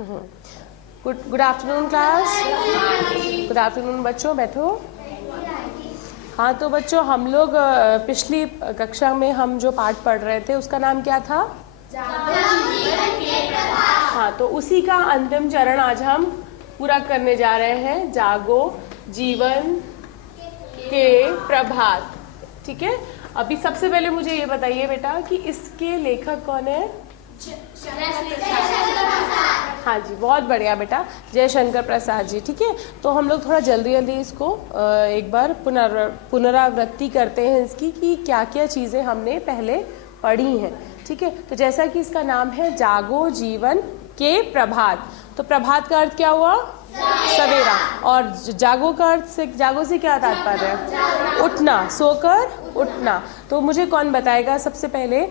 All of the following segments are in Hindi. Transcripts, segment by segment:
Good afternoon class. Good afternoon बच्चों, बैठो। हाँ तो बच्चों, हम लोग पिछली कक्षा में हम जो पाठ पढ़ रहे थे उसका नाम क्या था? हाँ, तो उसी का अंतिम चरण आज हम पूरा करने जा रहे हैं। जागो जीवन के प्रभात। ठीक है, अभी सबसे पहले मुझे ये बताइए बेटा कि इसके लेखक कौन है? हाँ जी, बहुत बढ़िया बेटा, जयशंकर प्रसाद जी। ठीक है, तो हम लोग थोड़ा जल्दी जल्दी इसको एक बार पुनरावृत्ति करते हैं इसकी कि क्या क्या चीज़ें हमने पहले पढ़ी हैं। ठीक है, तो जैसा कि इसका नाम है जागो जीवन के प्रभात, तो प्रभात का अर्थ क्या हुआ? सवेरा। और जागो का अर्थ से, जागो से क्या तात्पर्य है? उठना, सोकर उठना। तो मुझे कौन बताएगा सबसे पहले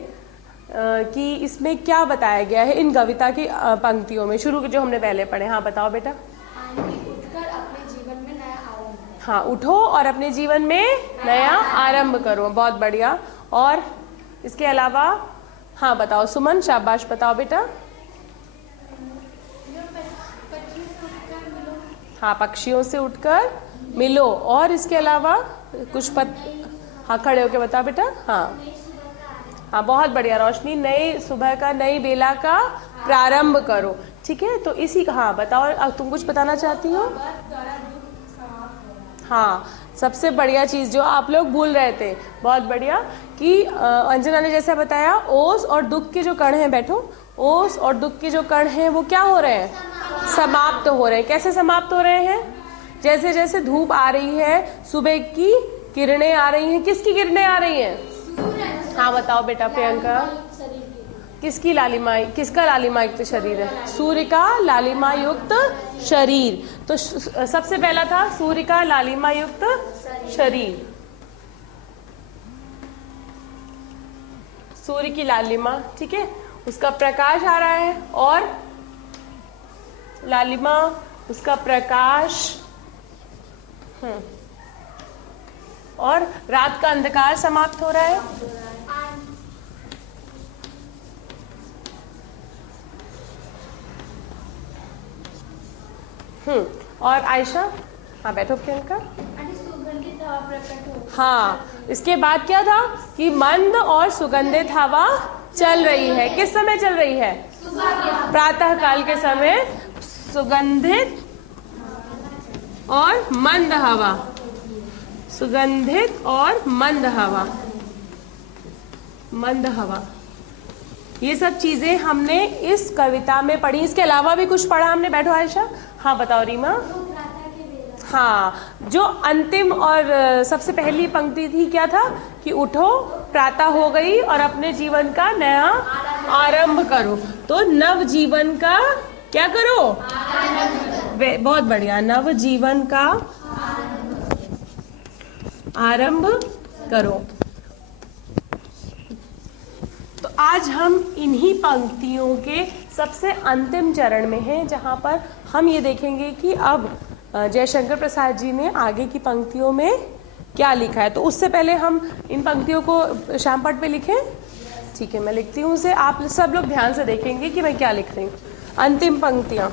कि इसमें क्या बताया गया है इन कविता की पंक्तियों में, शुरू के जो हमने पहले पढ़े। हाँ बताओ बेटा। उठकर अपने जीवन में नया आरंभ। हाँ, उठो और अपने जीवन में नया आरंभ करो। बहुत बढ़िया। और इसके अलावा हाँ बताओ सुमन, शाबाश, बताओ बेटा। हाँ, पक्षियों से उठकर मिलो। और इसके अलावा कुछ हाँ खड़े होके बताओ बेटा। हाँ, बहुत बढ़िया रोशनी, नई सुबह का, नई बेला का प्रारंभ करो। ठीक है, तो इसी का हाँ बताओ, तुम कुछ बताना चाहती हो? हाँ, सबसे बढ़िया चीज़ जो आप लोग भूल रहे थे, बहुत बढ़िया, कि अंजना ने जैसा बताया, ओस और दुख के जो कण हैं, बैठो, ओस और दुख के जो कण हैं वो क्या हो रहे हैं? समाप्त हो रहे हैं। कैसे समाप्त हो रहे हैं? जैसे जैसे धूप आ रही है, सुबह की किरणें आ रही हैं। किसकी किरणें आ रही हैं? हाँ बताओ बेटा प्रियंका। किसकी लालिमा, किसका लालिमा युक्त शरीर है? सूर्य का लालिमा युक्त शरीर। तो सबसे पहला था सूर्य का लालिमा युक्त शरीर। सूर्य की लालिमा, ठीक है, उसका प्रकाश आ रहा है, और लालिमा, उसका प्रकाश, और रात का अंधकार समाप्त हो रहा है। और आयशा, हाँ बैठो प्रियंका। सुगंधित हवा प्रकट हो। हाँ, इसके बाद क्या था कि मंद और सुगंधित हवा चल रही है। किस समय चल रही है? प्रातः काल के समय सुगंधित और मंद हवा, सुगंधित और मंद हवा, मंद हवा, ये सब चीजें हमने इस कविता में पढ़ी। इसके अलावा भी कुछ पढ़ा हमने, बैठो आयशा। हाँ बताओ रीमा। हाँ, जो अंतिम और सबसे पहली पंक्ति थी क्या था कि उठो, प्रातः हो गई और अपने जीवन का नया आरंभ करो। तो नव जीवन का क्या करो? बहुत बढ़िया, नव जीवन का आरंभ करो। तो आज हम इन्हीं पंक्तियों के सबसे अंतिम चरण में हैं, जहां पर हम ये देखेंगे कि अब जयशंकर प्रसाद जी ने आगे की पंक्तियों में क्या लिखा है। तो उससे पहले हम इन पंक्तियों को श्यामपट पे लिखें। ठीक है, मैं लिखती हूँ उसे, आप सब लोग ध्यान से देखेंगे कि मैं क्या लिख रही हूँ। अंतिम पंक्तियाँ।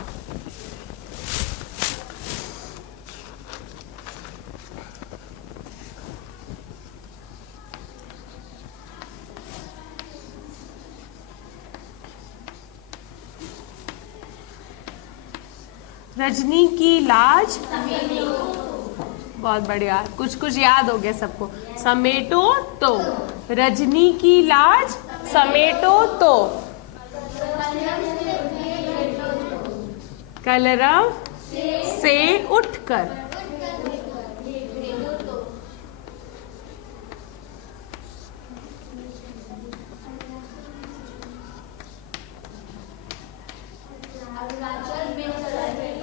रजनी की लाज, बहुत बढ़िया, कुछ कुछ याद हो गया सबको। समेटो तो, रजनी की लाज समेटो तो, कलरव से उठकर,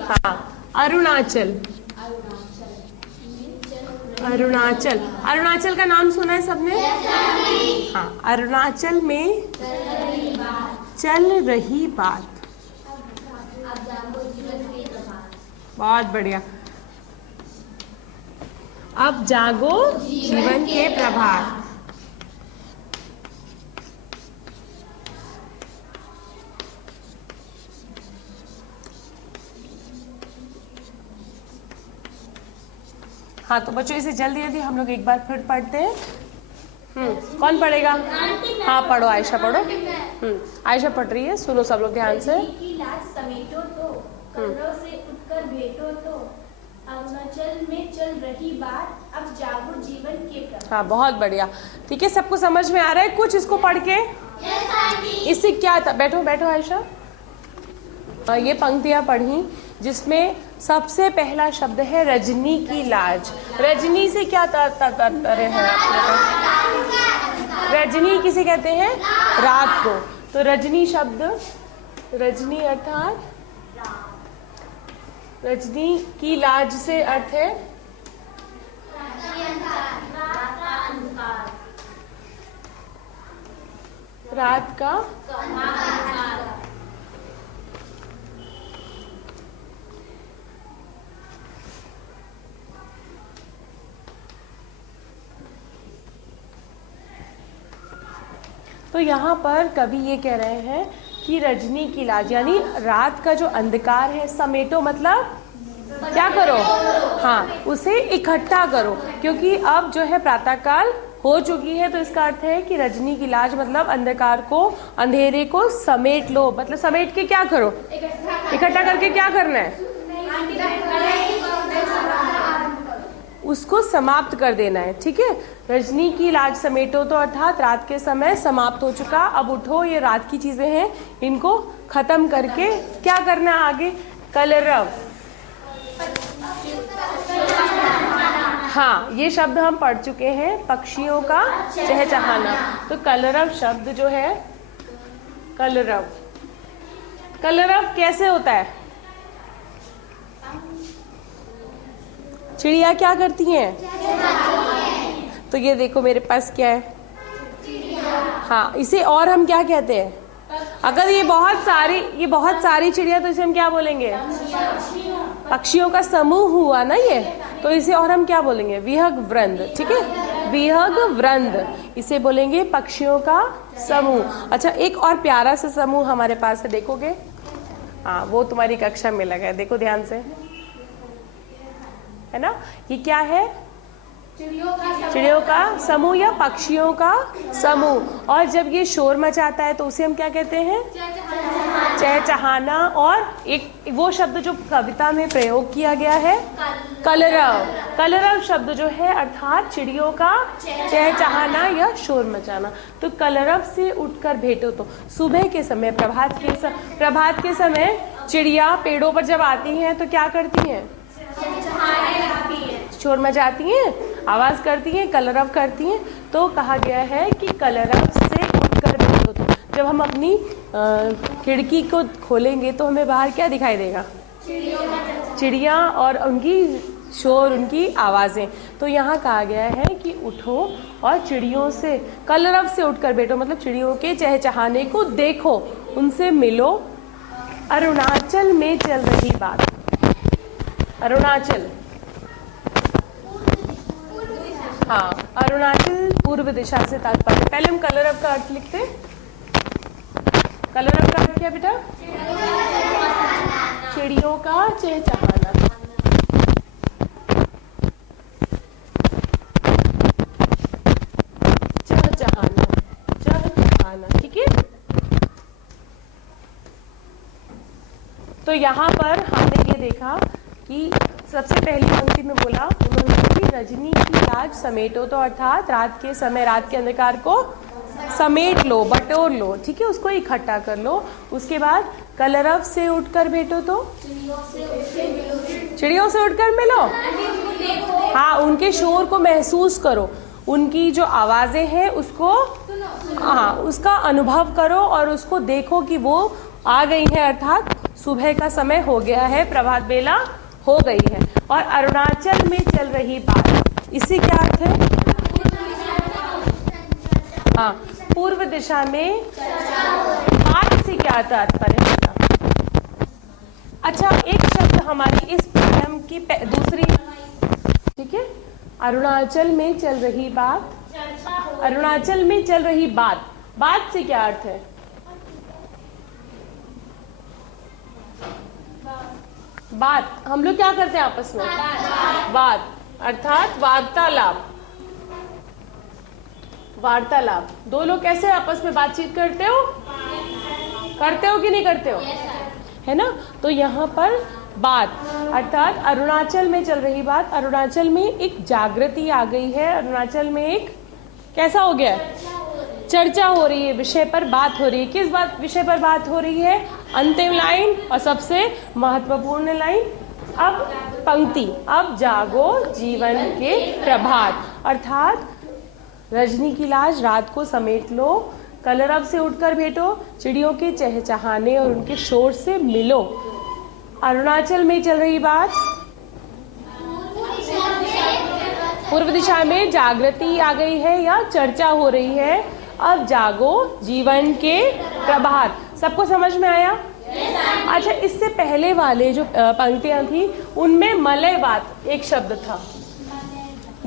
हाँ, अरुणाचल, अरुणाचल, अरुणाचल का नाम सुना है सबने? हाँ, अरुणाचल में चल रही बात। बहुत बढ़िया। अब जागो जीवन के प्रभात। हाँ, तो बच्चों इसे जल्दी जल्दी हम लोग एक बार फिर पढ़ते हैं। कौन पढ़ेगा? हाँ पढ़ो, आयशा पढ़ो। आयशा पढ़ रही है, सुनो सब लोग ध्यान से। रजनी की लाज समेटो तो, कलरव से उठकर भेटो तो, अरुणाचल में चल रही बात, अब जागो जीवन के प्रभात। हाँ बहुत बढ़िया, ठीक है, सबको समझ में आ रहा है कुछ इसको पढ़ के? इससे क्या था? बैठो बैठो आयशा। ये पंक्तियां पढ़ी जिसमें सबसे पहला शब्द है रजनी की लाज। रजनी से क्या तात्पर्य है आपको? रजनी किसे कहते हैं? रात को। तो रजनी शब्द, रजनी अर्थात रजनी की लाज से अर्थ है रात का तो यहाँ पर कवि ये कह रहे हैं कि रजनी की लाज यानी रात का जो अंधकार है समेटो, मतलब क्या करो? हाँ, उसे इकट्ठा करो, क्योंकि अब जो है प्रातःकाल हो चुकी है। तो इसका अर्थ है कि रजनी की लाज मतलब अंधकार को, अंधेरे को समेट लो। मतलब समेट के क्या करो? इकट्ठा करके क्या करना है? उसको समाप्त कर देना है, ठीक है। रजनी की लाज समेटो तो अर्थात रात के समय समाप्त हो चुका, अब उठो, ये रात की चीजें हैं, इनको खत्म करके क्या करना आगे? कलरव। हाँ, ये शब्द हम पढ़ चुके हैं, पक्षियों का चहचहाना। तो कलरव शब्द जो है, कलरव, कलरव कैसे होता है? चिड़िया क्या करती हैं? तो ये देखो मेरे पास क्या है? हाँ, इसे और हम क्या कहते हैं? अगर ये बहुत सारी चिड़िया, तो इसे हम क्या बोलेंगे? पक्षियों का समूह हुआ ना ये, तो इसे और हम क्या बोलेंगे? विहग वृंद, ठीक है, विहग वृंद, इसे बोलेंगे पक्षियों का समूह। अच्छा, एक और प्यारा सा समूह हमारे पास है, देखोगे? हाँ, वो तुम्हारी कक्षा में लगा है, देखो ध्यान से, है ना? ये क्या है? चिड़ियों का समूह या पक्षियों का समूह। और जब ये शोर मचाता है तो उसे हम क्या कहते हैं? चहचहाना। और एक वो शब्द जो कविता में प्रयोग किया गया है, कलरव। कलरव शब्द जो है अर्थात चिड़ियों का चहचहाना या शोर मचाना। तो कलरव से उठकर भेटो तो, सुबह के समय, प्रभात के समय चिड़िया पेड़ों पर जब आती हैं तो क्या करती हैं? शोर मचाती हैं, आवाज करती हैं, कलरव करती हैं। तो कहा गया है कि कलरव से उठकर भेटो तो। जब हम अपनी खिड़की को खोलेंगे तो हमें बाहर क्या दिखाई देगा? चिड़िया और उनकी शोर, उनकी आवाजें। तो यहाँ कहा गया है कि उठो और चिड़ियों से, कलरव से उठकर बैठो, मतलब चिड़ियों के चहचहाने को देखो, उनसे मिलो। अरुणाचल में चल रही बात। अरुणाचल, हाँ, अरुणाचल पूर्व दिशा से तात्पर्य। पहले हम कलरव का अर्थ लिखते हैं। कलरव का अर्थ क्या बेटा? चिड़ियों का चहचहाना। चहचहाना, चहचहाना, ठीक है। तो यहाँ पर हमने ये देखा कि सबसे पहली पंक्ति में बोला उन्होंने कि रजनी की लाज समेटो तो अर्थात रात के समय, रात के अंधकार को समेट लो, बटोर लो, ठीक है, उसको इकट्ठा कर लो। उसके बाद कलरव से उठकर भेटो तो चिड़ियों से उठकर मिलो। हाँ, उनके शोर को महसूस करो, उनकी जो आवाजें हैं उसको, हाँ, उसका अनुभव करो और उसको देखो कि वो आ गई है, अर्थात सुबह का समय हो गया है, प्रभात बेला हो गई है। और अरुणाचल में चल रही बात, इससे क्या अर्थ है? हाँ, पूर्व दिशा में बात से क्या तात्पर्य है? अच्छा, एक शब्द हमारी इस पोएम की दूसरी, ठीक है, अरुणाचल में चल रही बात, अरुणाचल में चल रही बात, बात से क्या अर्थ है? बात, हम लोग क्या करते हैं आपस में? बात। अर्थात वार्तालाप। वार्तालाप, दो लोग कैसे आपस में बातचीत करते हो कि नहीं करते हो, है ना। तो यहाँ पर बात अर्थात अरुणाचल में चल रही बात, अरुणाचल में एक जागृति आ गई है, अरुणाचल में एक कैसा हो गया है, चर्चा हो रही है, विषय पर बात हो रही है। किस बात विषय पर बात हो रही है, अंतिम लाइन और सबसे महत्वपूर्ण लाइन, अब पंक्ति, अब जागो जीवन के प्रभात, अर्थात रजनी की लाज रात को समेट लो, कलरव से उठकर भेटो, चिड़ियों के चहचहाने और उनके शोर से मिलो। अरुणाचल में चल रही बात, पूर्व दिशा में जागृति आ गई है या चर्चा हो रही है, अब जागो जीवन के प्रभात। सबको समझ में आया? अच्छा, इससे पहले वाले जो पंक्तियां थी उनमें मलय बात एक शब्द था,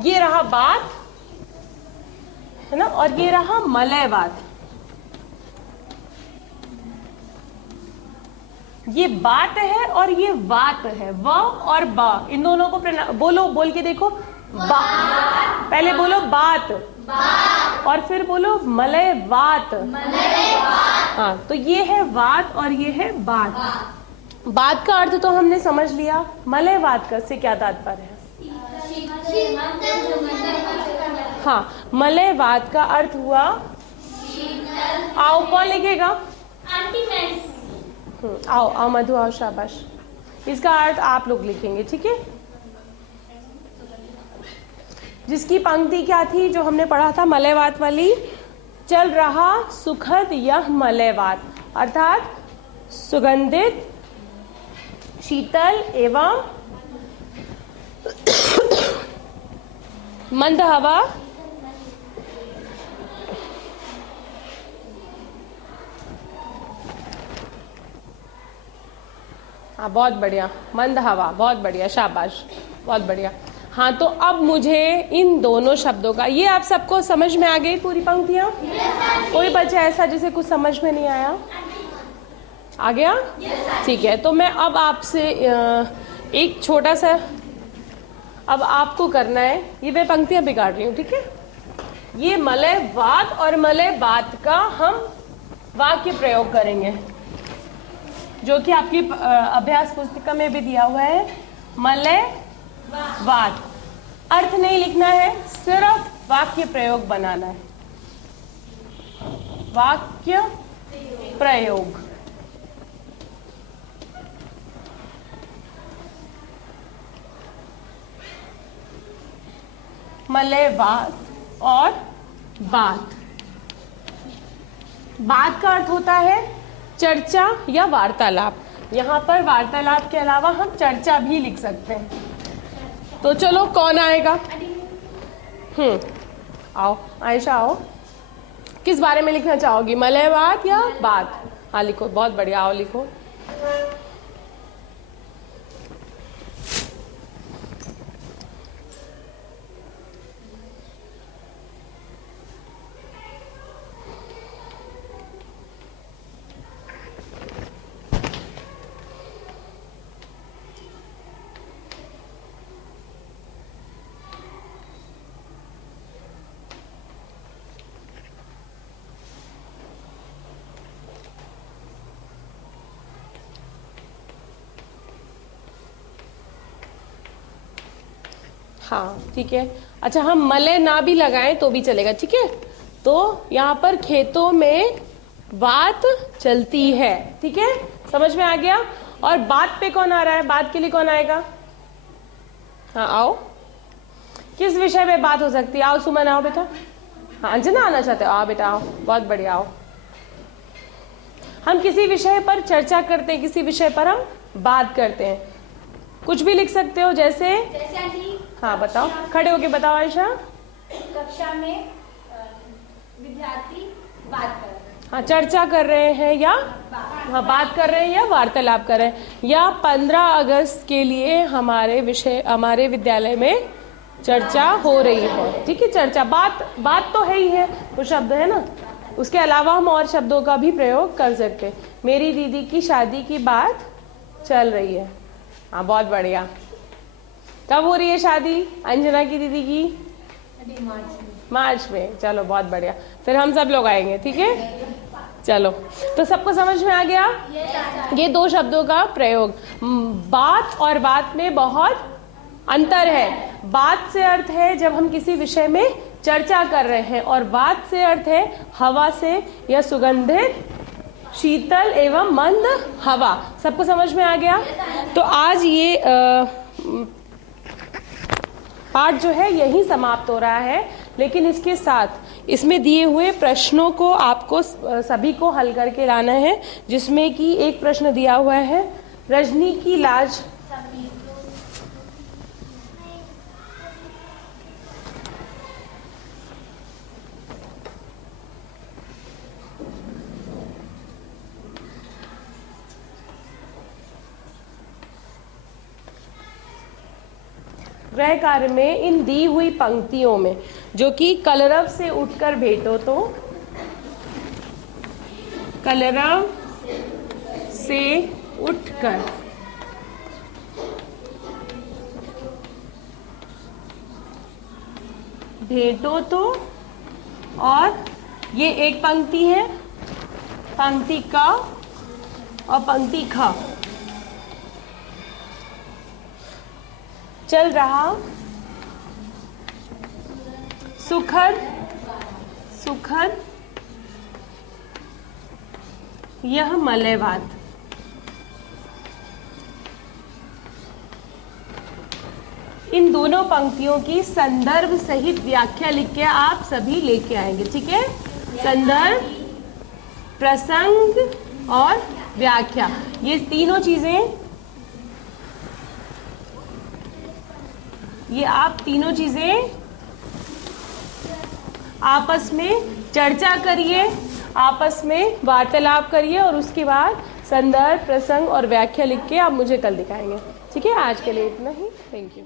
ये रहा बात, है ना, और ये रहा मलय बात। ये बात है और ये वात है, व और बा, इन दोनों को बोलो, बोल के देखो, बा, पहले बोलो बात, और फिर बोलो मलय वात। हाँ, तो ये है वात और ये है बात। बात का अर्थ तो हमने समझ लिया, मलय वात का से क्या तात्पर्य है? हाँ, मलय वात का अर्थ हुआ, आओ कौन लिखेगा? आओ आओ मधु, आओ, शाबाश। इसका अर्थ आप लोग लिखेंगे, ठीक है। जिसकी पंक्ति क्या थी जो हमने पढ़ा था, मलयवात वाली, चल रहा सुखद यह मलयवात, अर्थात सुगंधित, शीतल एवं मंद हवा, हाँ बहुत बढ़िया, मंद हवा, बहुत बढ़िया, शाबाश, बहुत बढ़िया। हाँ, तो अब मुझे इन दोनों शब्दों का, ये आप सबको समझ में आ गई पूरी पंक्तियाँ? कोई बच्चा ऐसा जिसे कुछ समझ में नहीं आया? आ गया? ठीक है, तो मैं अब आपसे एक छोटा सा, अब आपको करना है, ये मैं पंक्तियाँ बिगाड़ रही हूँ, ठीक है। ये मलय वात और मलय बात का हम वाक्य प्रयोग करेंगे, जो कि आपकी अभ्यास पुस्तिका में भी दिया हुआ है। मलय वात, अर्थ नहीं लिखना है, सिर्फ वाक्य प्रयोग बनाना है, वाक्य प्रयोग। मलय वात और बात। बात का अर्थ होता है चर्चा या वार्तालाप। यहाँ पर वार्तालाप के अलावा हम चर्चा भी लिख सकते हैं। तो चलो, कौन आएगा? आओ आयशा, आओ। किस बारे में लिखना चाहोगी, मलय बात या बात? हाँ लिखो, बहुत बढ़िया, आओ लिखो। हाँ ठीक है। अच्छा, हम मलय ना भी लगाएं तो भी चलेगा, ठीक है। तो यहाँ पर खेतों में बात चलती है, ठीक है, समझ में आ गया। और बात पे कौन आ रहा है, बात के लिए कौन आएगा? हाँ आओ, किस विषय में बात हो सकती है? आओ सुमन, आओ बेटा। हाँ अंजना आना चाहते हो? आओ बेटा, आओ, बहुत बढ़िया, आओ। हम किसी विषय पर चर्चा करते हैं, किसी विषय पर हम बात करते हैं। कुछ भी लिख सकते हो, जैसे हाँ बताओ, खड़े होके बताओ आयशा। कक्षा में विद्यार्थी बात कर रहे हैं। हाँ, चर्चा कर रहे हैं या हाँ बात कर रहे हैं या वार्तालाप कर रहे हैं। या 15 अगस्त के लिए हमारे विद्यालय में चर्चा हो रही है, ठीक है। चर्चा, बात तो है ही है, वो शब्द है ना। उसके अलावा हम और शब्दों का भी प्रयोग कर सकते हैं। मेरी दीदी की शादी की बात चल रही है। हाँ बहुत बढ़िया। कब हो रही है शादी अंजना की दीदी की? मार्च में। चलो बहुत बढ़िया, फिर हम सब लोग आएंगे, ठीक है। चलो, तो सबको समझ में आ गया ये दो शब्दों का प्रयोग। बात और बात में बहुत अंतर है। बात से अर्थ है जब हम किसी विषय में चर्चा कर रहे हैं, और बात से अर्थ है हवा से या सुगंधित शीतल एवं मंद हवा। सबको समझ में आ गया? तो आज ये पाठ जो है यही समाप्त हो रहा है, लेकिन इसके साथ इसमें दिए हुए प्रश्नों को आपको सभी को हल करके लाना है, जिसमें कि एक प्रश्न दिया हुआ है, रजनी की लाज गृह कार्य में इन दी हुई पंक्तियों में, जो कि कलरव से उठकर भेटो तो, कलरव से उठकर भेटो तो, और ये एक पंक्ति है, पंक्ति का और पंक्ति ख, चल रहा सुखद सुखद यह मलयवात। इन दोनों पंक्तियों की संदर्भ सहित व्याख्या लिख के आप सभी लेके आएंगे, ठीक है। संदर्भ, प्रसंग और व्याख्या, ये तीनों चीजें, ये आप तीनों चीजें आपस में चर्चा करिए, आपस में वार्तालाप करिए, और उसके बाद संदर्भ, प्रसंग और व्याख्या लिख के आप मुझे कल दिखाएंगे, ठीक है। आज के लिए इतना ही, थैंक यू।